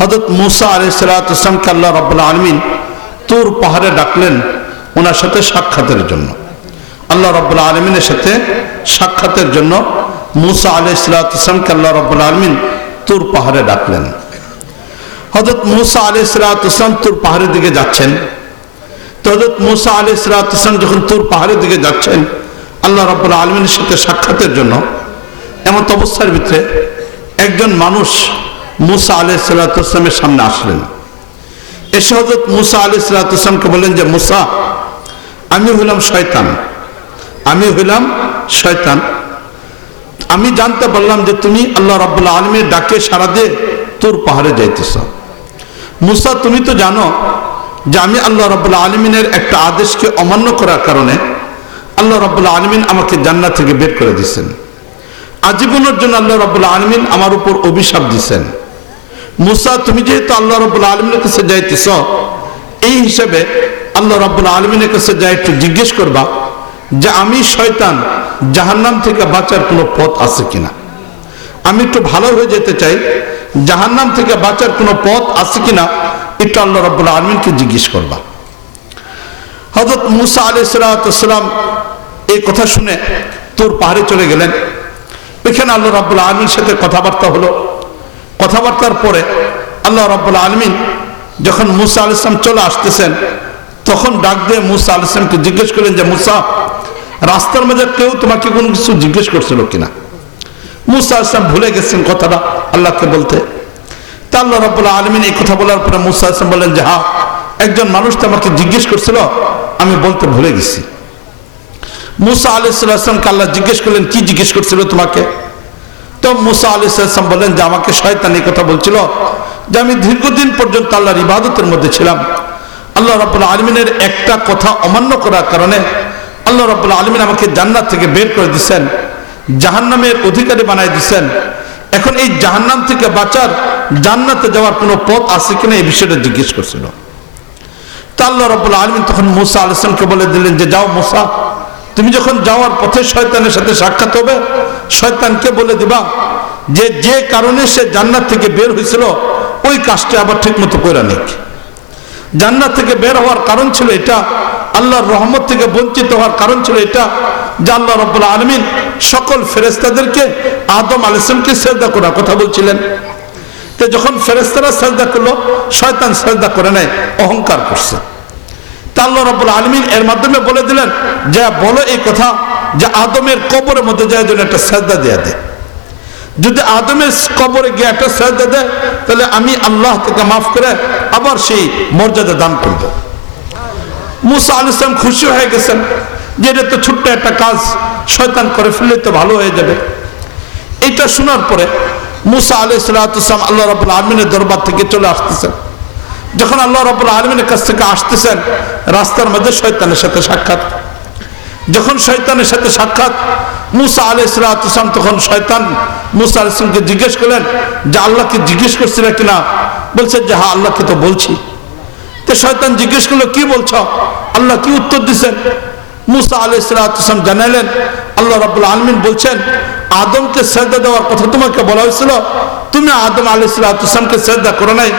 হযরত মূসা আলাইহিস সালামকে আল্লাহ রাব্বুল আলামিন তুর পাহাড়ে ডাকলেন ওনার সাথে সাক্ষাতের জন্য। আল্লাহ রাব্বুল আলামিনের সাথে সাক্ষাতের জন্য মূসা আলাইহিস সালামকে আল্লাহ রাব্বুল আলামিন তুর পাহাড়ে ডাকলেন। হযরত মূসা আলাইহিস সালাম তুর পাহাড়ের দিকে যাচ্ছেন। তো হযরত মূসা আলাইহিস সালাম যখন তুর পাহাড়ের দিকে যাচ্ছেন আল্লাহ রাব্বুল আলামিনের সাথে সাক্ষাতের জন্য, এমন অবস্থার ভিতরে একজন মানুষ মূসা আলাইহিস সালামের সামনে আসলেন। এসে হযরত মূসা আলাইহিস সালামকে বললেন যে মূসা, আমি হইলাম শয়তান, আমি জানতে পারলাম যে তুমি আল্লাহ রাব্বুল আলামিনের ডাকে সাড়া দিয়ে তুর পাহাড়ে যাইতেছ। মূসা, তুমি তো জানো যে আমি আল্লাহ রাব্বুল আলামিনের একটা আদেশকে অমান্য করার কারণে আল্লাহ রাব্বুল আলামিন আমাকে জান্নাত থেকে বের করে দিয়েছেন। আজীবনের জন্য আল্লাহ রাব্বুল আলামিন আমার উপর অভিশাপ দিয়েছেন। মূসা, তুমি যেহেতু আল্লাহ রাব্বুল আলামিনের কাছে যাইতেছ, এই হিসাবে আল্লাহ রাব্বুল আলামিনের কাছে যাই একটু জিজ্ঞেস করবা যে আমি শয়তান, জাহান্নাম থেকে বাঁচার কোনো পথ আছে কিনা। আমি একটু ভালো হয়ে যেতে চাই, জাহান্নাম থেকে বাঁচার কোনো পথ আছে কিনা একটু আল্লাহ রাব্বুল আলামিনকে জিজ্ঞেস করবা। হযরত মূসা আলাইহিস সালাম এই কথা শুনে তুর পাহাড়ে চলে গেলেন। এখানে আল্লাহ রাব্বুল আলামিনের সাথে কথাবার্তা হলো। কথাবার্তার পরে আল্লাহ রাব্বুল আলামিন যখন মূসা আলাইহিস সালাম চলে আসতেছেন তখন ডাক দিয়ে মূসা আলাইহিস সালামকে জিজ্ঞেস করলেন যে মূসা, রাস্তার মাঝে কেউ তোমাকে কোনো কিছু জিজ্ঞেস করছিল কিনা। মূসা আলাইহিস সালাম ভুলে গেছেন কথাটা আল্লাহকে বলতে। তা আল্লাহ রাব্বুল আলামিন এই কথা বলার পরে মূসা আলাইহিস সালাম বললেন যে হ্যাঁ, একজন মানুষ তো আমাকে জিজ্ঞেস করছিল, আমি বলতে ভুলে গেছি। মূসা আলাইহিস সালামকে আল্লাহ জিজ্ঞেস করলেন, কি জিজ্ঞেস করছিল তোমাকে? তো মূসা আলাইহিস সালাম বললেন যে আমাকে শয়তান এই কথা বলছিল যে আমি দীর্ঘদিন পর্যন্ত আল্লাহর ইবাদতের মধ্যে ছিলাম। আল্লাহ রাব্বুল আলামিনের একটা কথা অমান্য করার কারণে আল্লাহ রাব্বুল আলামিন আমাকে জান্নাত থেকে বের করে দিয়েছেন, জাহান্নামের অধিকারী বানাই দিয়েছেন। এখন এই জাহান্নাম থেকে বাঁচার, জান্নাতে যাওয়ার কোনো পথ আছে কিনা এই বিষয়টা জিজ্ঞেস করছিল। তা আল্লাহ রাব্বুল আলামিন তখন মূসা আলাইহিস সালামকে বলে দিলেন যে যাও মূসা, তুমি যখন যাওয়ার পথে শয়তানের সাথে সাক্ষাৎ হবে, শয়তানকে বলে দিবা যে যে কারণে সে জান্নাত থেকে বের হয়েছিল ওই কাজটা আবার ঠিক মতো করে নিক। জান্নাত থেকে বের হওয়ার কারণ ছিল এটা, আল্লাহর রহমত থেকে বঞ্চিত হওয়ার কারণ ছিল এটা যে আল্লাহ রাব্বুল আলামিন সকল ফেরেশতাদেরকে আদম আলাইহিস সালামকে সিজদা করার কথা বলছিলেন। তো যখন ফেরেশতারা সিজদা করলো, শয়তান সিজদা করে নাই, অহংকার করছে। তা আল্লাহ রাব্বুল আলামিন এর মাধ্যমে বলে দিলেন যে বলো এই কথা যে আদমের কবরের মধ্যে যায় যেন একটা সিজদা দিয়ে দেয়। যদি আদমের কবরে গিয়ে একটা সিজদা দেয় তাহলে আমি আল্লাহ থেকে মাফ করে আবার সেই মর্যাদা দান করব। মূসা আলাইহিস সালাম খুশি হয়ে গেছেন যে এটা তো ছোট্ট একটা কাজ, শয়তান করে ফেললে তো ভালো হয়ে যাবে। এটা শোনার পরে মূসা আলাইহিস সালাম আল্লাহ রাব্বুল আলামিনের দরবার থেকে চলে আসতেছেন। যখন আল্লাহ রাব্বুল আলামিনের কাছ থেকে আসতেছেন রাস্তার মধ্যে শয়তানের সাথে সাক্ষাৎ। যখন শয়তানের সাথে সাক্ষাৎ, মূসা আলাইহিস সালাম তখন শয়তান মূসা আলাইহিস সালামকে জিজ্ঞেস করলেন যে আল্লাহকে জিজ্ঞেস করছিল কিনা। বলছে যে হ্যাঁ, আল্লাহকে তো বলছি। তো শয়তান জিজ্ঞেস করলো কি বলছো, আল্লাহ কি উত্তর দিচ্ছেন? মূসা আলাইহিস সালাম জানালেন আল্লাহ রাব্বুল আলামিন বলছেন আদমকে সিজদা দেওয়ার কথা তোমাকে বলা হয়েছিল, তুমি আদম আলাইহিস সালামকে সিজদা করো নাই।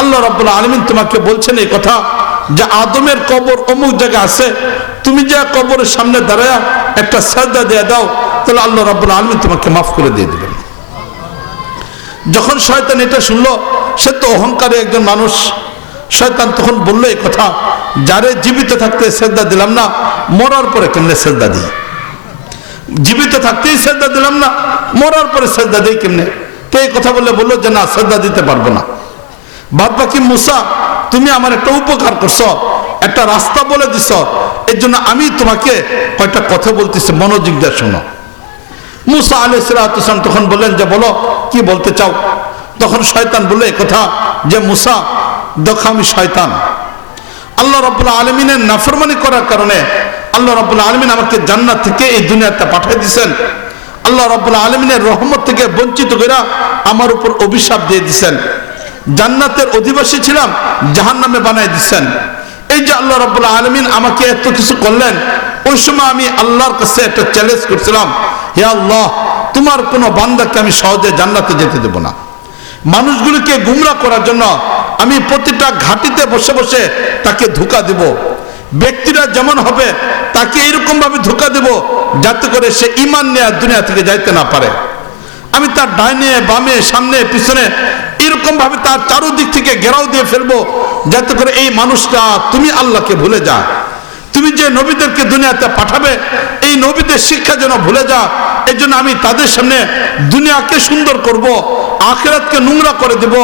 আল্লাহ রাব্বুল আলামিন তোমাকে বলছেন এই কথা যে আদমের কবর অমুক জায়গায় আছে, তুমি যা কবরের সামনে দাঁড়ায় একটা সিজদা দিয়ে দাও, তাহলে আল্লাহ রাব্বুল আলামিন তোমাকে মাফ করে দিয়ে দিবেন। যখন শয়তান এটা শুনলো, সে তো অহংকারী একজন মানুষ, শয়তান তখন বললো এই কথা, যারে জীবিত থাকতে সিজদা দিলাম না, মরার পরে কেমনে সিজদা দিই? জীবিত থাকতেই সিজদা দিলাম না, মরার পরে সিজদা দিই কেমনে? তো এই কথা বললো যে না, সিজদা দিতে পারবো না। বাদ বাকি মূসা, তুমি আমার একটা উপকার করছো, একটা রাস্তা বলে দিছ, এর জন্য আমি তোমাকে কয়েকটা কথা বলতেছি, মনোযোগ দিয়ে শোনো। মূসা আলাইহিস সালাম তখন বললেন যে বলো কি বলতে চাও। তখন শয়তান বলল এই কথা যে মূসা দেখো, আমি শয়তান, আল্লাহ রাব্বুল আলামিনের নাফরমানি করার কারণে আল্লাহ রাব্বুল আলামিন আমাকে জান্নাত থেকে এই দুনিয়াতে পাঠিয়ে দিয়েছেন। আল্লাহ রাব্বুল আলামিনের রহমত থেকে বঞ্চিত করে আমার উপর অভিশাপ দিয়ে দিয়েছেন। জান্নাতের অধিবাসী ছিলাম, জাহান্নামে বানাই দিচ্ছেন। এই যে আল্লাহ রাব্বুল আলামিন আমাকে এত কিছু করলেন, ওই সময় আমি আল্লাহর কাছে একটা চ্যালেঞ্জ করছিলাম, হে আল্লাহ, তোমার কোনো বান্দাকে আমি সহজে জান্নাতে যেতে দেব না। মানুষগুলোকে গুমরাহ করার জন্য আমি প্রতিটা ঘাটিতে বসে বসে তাকে ধোঁকা দেব। ব্যক্তিরা যেমন হবে তাকে এইরকম ভাবে ধোঁকা দেব যাতে করে সে ঈমান নিয়ে দুনিয়া থেকে যাইতে না পারে। আমি তার ডাইনে বামে সামনে পিছনে এরকম ভাবে তার চারদিক থেকে ঘেরাও দিয়ে ফেলবো যাতে করে এই মানুষটা তুমি আল্লাহকে ভুলে যা, তুমি যে নবীদেরকে দুনিয়াতে পাঠাবে এই নবীদের শিক্ষা যেন ভুলে যা। এই জন্য আমি তাদের সামনে দুনিয়াকে সুন্দর করব, আখিরাতকে নোংরা করে দেব,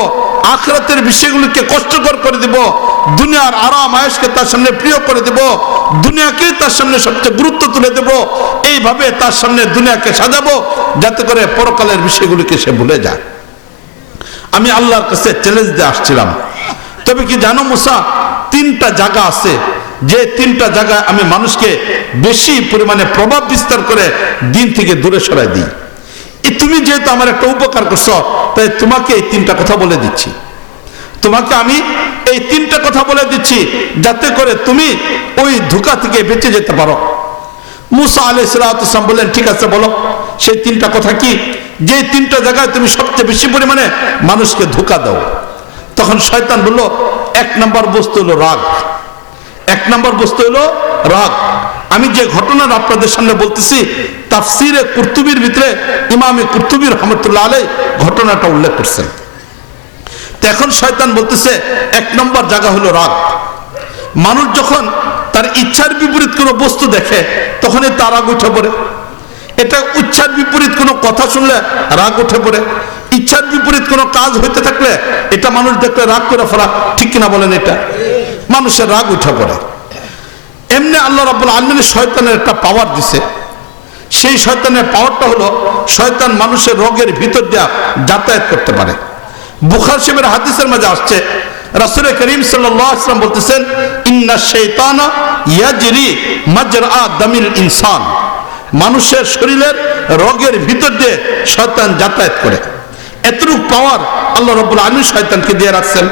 আখিরাতের বিষয়গুলিকে কষ্টকর করে দেব, দুনিয়ার আরাম আয়েশকে তার সামনে প্রিয় করে দেব, দুনিয়াকে তার সামনে সবচেয়ে গুরুত্ব তুলে দেব। এইভাবে তার সামনে দুনিয়াকে সাজাবো যাতে করে পরকালের বিষয়গুলিকে সে ভুলে যায়। আমি আল্লাহর কাছে চ্যালেঞ্জ দিয়ে আসছিলাম। তবে কি জানো মুসা, 3টা জায়গা আছে যে 3টা জায়গায় আমি মানুষকে বেশি পরিমাণে প্রভাব বিস্তার করে দিন থেকে দূরে সরাই দিই। তুমি যেহেতু আমার একটা উপকার করছো তাই তোমাকে এই 3টা কথা বলে দিচ্ছি। তোমাকে আমি এই 3টা কথা বলে দিচ্ছি যাতে করে তুমি ওই ধোঁকা থেকে বেঁচে যেতে পারো। মুসা আলাইহিস সালাম বললেন, ঠিক আছে বলো সেই 3টা কথা কি, যে 3টা জায়গায় তুমি সবচেয়ে বেশি পরিমাণে মানুষকে ধোঁকা দাও। তখন শয়তান বলল, 1 নম্বর বস্তু হলো রাগ। 1 নম্বর বস্তু হলো রাগ। আমি যে ঘটনাটা আপনাদের সামনে বলতেছি তাফসিরে কুরতুবির ভিতরে ইমামে কুরতুবী রাহমাতুল্লাহ আলাইহি ঘটনাটা উল্লেখ করছেন। তো এখন শয়তান বলতেছে 1 নম্বর জায়গা হলো রাগ। মানুষ যখন তার ইচ্ছার বিপরীত কোনো বস্তু দেখে তখনই তার রাগ উঠে পড়ে। এটা ইচ্ছার বিপরীত কোনো কথা শুনলে রাগ উঠে পড়ে, ইচ্ছার বিপরীত কোনো কাজ হইতে থাকলে এটা মানুষ দেখলে রাগ করে ফেলা, ঠিক কিনা বলেন? এটা মানুষের রাগ উঠে পড়ে। এমনি আল্লাহ রাব্বুল আলামিন শয়তানের একটা পাওয়ার দিছে। সেই শয়তানের পাওয়ারটা হলো শয়তান মানুষের রোগের ভিতর দিয়ে যাতায়াত করতে পারে। বুখারী শরীফের হাদিসের মাঝে আসছে, রাসূল করিম সাল্লাল্লাহু আলাইহি ওয়াসাল্লাম বলতেছেন, ইন্না শাইতানা ইয়াজরি মাজরা দামিল ইনসান। মানুষের শরীরের রোগের ভিতর দিয়ে শয়তান যাতায়াত করে। এতটুকু পাওয়ার আল্লাহ রাব্বুল আলামিন শয়তানকে দিয়ে রাখছেন।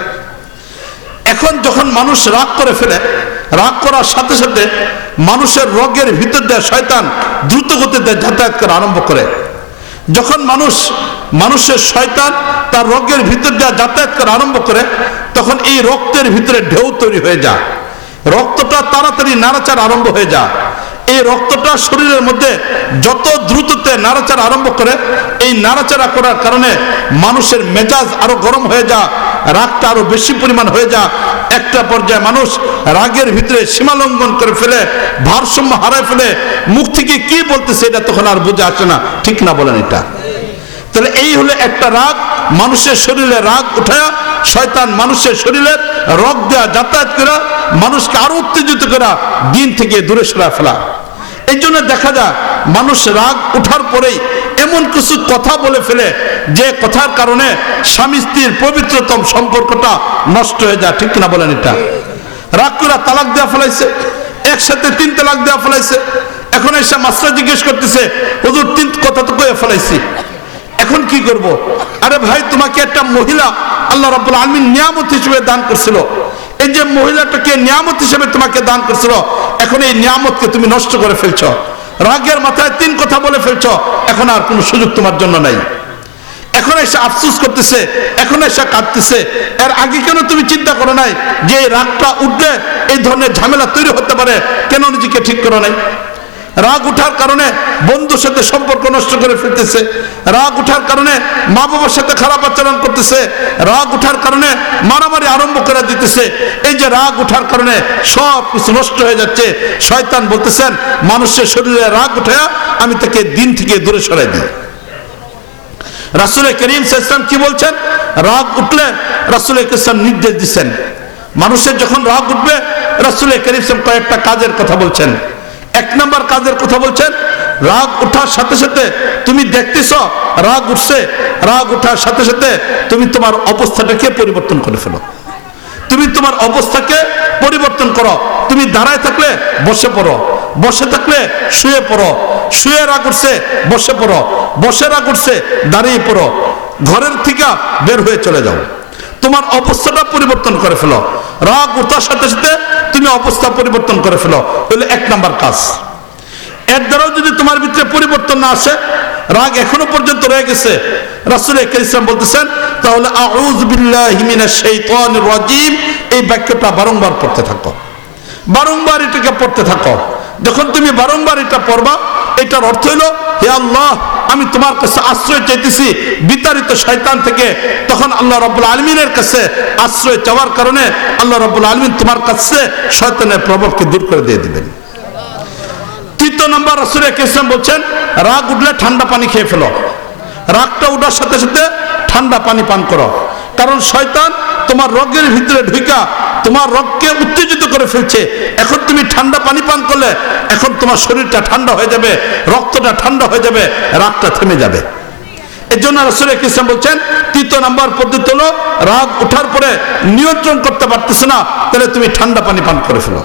এখন যখন মানুষ রাগ করে ফেলে, রাগ করার সাথে সাথে মানুষের রোগের ভিতর দিয়ে শয়তান দ্রুত গতিতে যাতায়াত করা আরম্ভ করে। যখন মানুষের শয়তান তার রোগের ভিতর দিয়ে যাতায়াত করা আরম্ভ করে তখন এই রক্তের ভিতরে ঢেউ তৈরি হয়ে যায়, রক্তটা তাড়াতাড়ি নাড়াচাড়া আরম্ভ হয়ে যায়। এই রক্তটা শরীরের মধ্যে যত দ্রুততে নাড়াচাড়া আরম্ভ করে, এই নাড়াচাড়া করার কারণে মানুষের মেজাজ আরো গরম হয়ে যায়, রাগটা আরো বেশি পরিমাণ হয়ে যায়। একটা পর্যায়ে মানুষ রাগের ভিতরে সীমালঙ্ঘন করে ফেলে, ভারসাম্য হারায় ফেলে, মুখ থেকে কি বলতেছে এটা তখন আর বুঝে আসে না, ঠিক না বলেন? এটা তাহলে এই হলো একটা রাগ। মানুষের শরীরে রাগ উঠায়া শয়তান মানুষের শরীরের রোগ দেয়া যাতায়াত করা মানুষকে আরো উত্তেজিত করা দিন থেকে দূরে সরা ফেলা। এই জন্য দেখা যায় মানুষ রাগ উঠার পরেই এমন কিছু কথা বলে ফেলে যে কথার কারণে স্বামী স্ত্রীর পবিত্রতম সম্পর্কটা নষ্ট হয়ে যায়, ঠিক না বলেন? এটা রাগ করে তালাক দেওয়া ফেলাইছে, একসাথে 3 তালাক দেওয়া ফেলাইছে। এখন এসে মাস্টার জিজ্ঞেস করতেছে, হুজুর 3 কথা তো কয়ে ফেলাইছি, এখন কি করব? আরে ভাই, তোমাকে একটা মহিলা আল্লাহ রাব্বুল আলামিন নিয়ামত হিসেবে দান করছিল। এই যে মহিলাটাকে নিয়ামত হিসেবে তোমাকে দান করছিল, এখন এই নিয়ামতকে তুমি নষ্ট করে ফেলছো। রাগের মাথায় 3 কথা বলে ফেলছো, এখন আর কোনো সুযোগ তোমার জন্য নাই। এখন এসে আফসোস করতেছে, এখন এসে কাঁদতেছে। এর আগে কেন তুমি চিন্তা করো নাই যে এই রাগটা উঠলে এই ধরনের ঝামেলা তৈরি হতে পারে? কেন নিজেকে ঠিক করো নাই? রাগ উঠার কারণে বন্ধুর সাথে সম্পর্ক নষ্ট করে ফেলতেছে, রাগ উঠার কারণে মা বাবার সাথে খারাপ আচরণ করতেছে, রাগ উঠার কারণে মারামারি আরম্ভ করে দিতেছে। এই যে রাগ উঠার কারণে সব কিছু নষ্ট হয়ে যাচ্ছে। শয়তান বলতেছেন, মানুষের শরীরে রাগ উঠায়া আমি তাকে দিন থেকে দূরে সরাই দিই। রাসূল করিম সাল্লাল্লাহু আলাইহি ওয়াসাল্লাম কি বলছেন? রাগ উঠলে রাসূল করিম সাল্লাল্লাহু আলাইহি ওয়াসাল্লাম নির্দেশ দিচ্ছেন, মানুষের যখন রাগ উঠবে রাসূল করিম সাল্লাল্লাহু আলাইহি ওয়াসাল্লাম কয়েকটা কাজের কথা বলছেন। 1 নম্বর কাজের কথা বলছেন, রাগ উঠার সাথে সাথে তুমি দেখতেছ রাগ উঠছে, রাগ উঠার সাথে সাথে তুমি তোমার অবস্থাটাকে পরিবর্তন করে ফেলো। তুমি তোমার অবস্থাকে পরিবর্তন করো। তুমি দাঁড়ায় থাকলে বসে পড়ো, বসে থাকলে শুয়ে পড়ো, শুয়ে রাগ উঠছে বসে পড়ো, বসে রাগ উঠছে দাঁড়িয়ে পড়ো, ঘরের থেকে বের হয়ে চলে যাও। তোমার অবস্থাটা পরিবর্তন করে ফেলো। রাগ উঠার সাথে সাথে তুমি অবস্থা পরিবর্তন করে ফেলো, তাহলে 1 নম্বর কাজ। এর দ্বারাও যদি তোমার ভিতরে পরিবর্তন না আসে, রাগ এখনো পর্যন্ত রয়ে গেছে, রাসূল কারীম বলতেছেন তাহলে আউযু বিল্লাহি মিনাশ শাইতানির রাজিম এই বাক্যটা বারংবার পড়তে থাকো, বারংবার এটাকে পড়তে থাকো। যখন তুমি বারংবার এটা পড়বা, এটার অর্থ হলো হে আল্লাহ আমি তোমার কাছে আশ্রয় চাইতেছি বিতাড়িত শয়তান থেকে। তখন আল্লাহ রাব্বুল আলামিনের কাছে আশ্রয় চাওয়ার কারণে আল্লাহ রাব্বুল আলামিন তোমার কাছে শয়তানের প্রভাবকে দূর করে দিয়ে দিবেন। তৃতীয় নম্বর রাসূল কারীম বলছেন রাগ উঠলে ঠান্ডা পানি খেয়ে ফেলো। রাগটা উঠার সাথে সাথে ঠান্ডা পানি পান করো, কারণ শয়তান তোমার রগের ভিতরে ঢুকা তোমার রগকে উত্তেজিত করে ফেলছে। এখন তুমি ঠান্ডা পানি পান করলে এখন তোমার শরীরটা ঠান্ডা হয়ে যাবে, রক্তটা ঠান্ডা হয়ে যাবে, রাগটা থেমে যাবে। এর জন্য রাসূল কারীম বলছেন তৃতীয় নম্বর পদ্ধতি হলো রাগ ওঠার পরে নিয়ন্ত্রণ করতে পারতেছ না, তাহলে তুমি ঠান্ডা পানি পান করে ফেলো।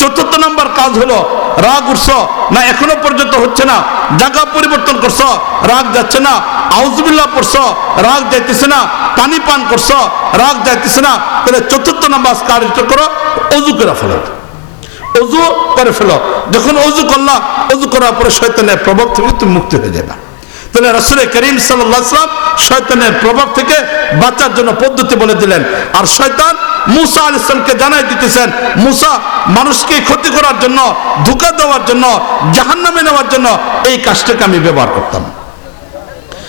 চতুর্থ নম্বর কাজ হলো রাগ উঠছো না এখনো পর্যন্ত হচ্ছে না, জায়গা পরিবর্তন করছো, রাগ যাচ্ছে না, আউযুবিল্লাহ পড়ছো, রাগ যাইতেছে না, পানি পান করছো, রাগ যাইতেছে না, তাহলে চতুর্থ নম্বর কাজটা করো, ওযু করে ফেলো। ওযু করে ফেলো। যখন ওযু করলা, ওযু করার পরে শয়তানের প্রভাব থেকে তুমি মুক্ত হয়ে যাবে। তাহলে রাসূল কারীম সাল্লাল্লাহু আলাইহি ওয়াসাল্লাম শয়তানের প্রভাব থেকে বাঁচার জন্য পদ্ধতি বলে দিলেন। আর শয়তান মুসা আলাইহিস সালামকে জানাই দিতেছেন মুসা মানুষকে ক্ষতি করার জন্য, ধোঁকা দেওয়ার জন্য, জাহান্নামে নেওয়ার জন্য এই কাজটাকে আমি ব্যবহার করতাম।